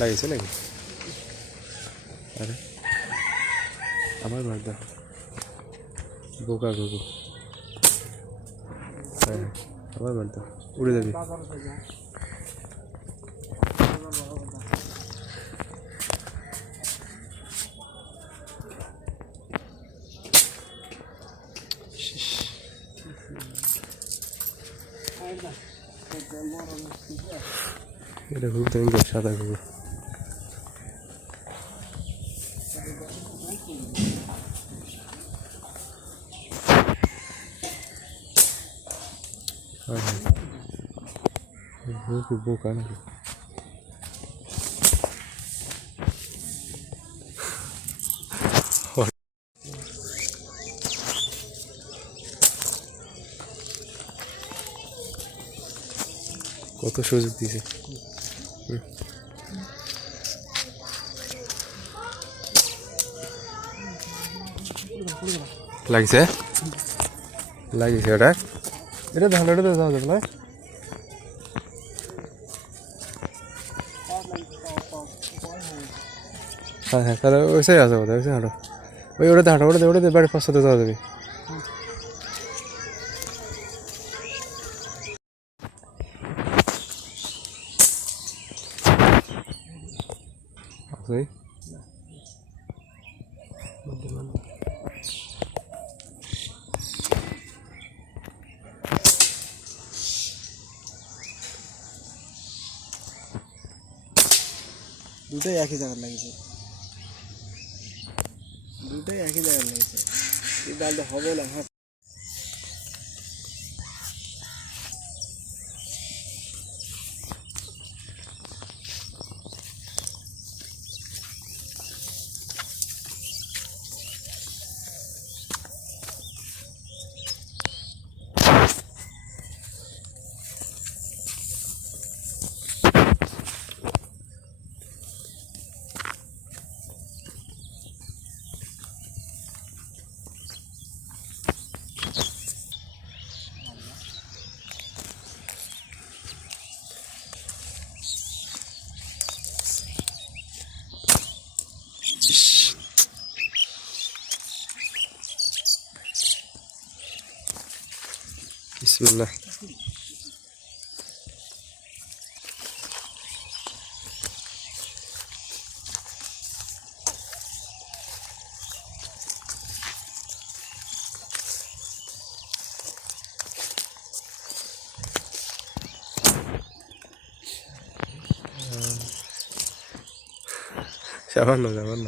লাগিয়েছে নাকি? আরে আমার মার দাও, বোকা গুগু। হ্যাঁ আবার মার দাও, উড়ে যাবি। এটা খুব ডেঞ্জার, সাদা গুগু। বোকা নাকি? কত সুযোগ দিছে। লাগিছে লাগিছে ওটা, এটা ধান, এটা যাওয়া যাবে না। হ্যাঁ হ্যাঁ তাহলে ওইসাই আসা বোধ হয়, ওইসে হাঁটো, ওই ওটাতে হাঁটো, ওটাতে বাড়ির পাঁচশোতে যাওয়া যাবে। দুটোই একই জায়গায় লাগিয়েছে, দুটোই একই জায়গায় লাগিয়েছে। এই ডালটা হবে না। হ্যাঁ বিসমিল্লাহ। সামান্য সামান্য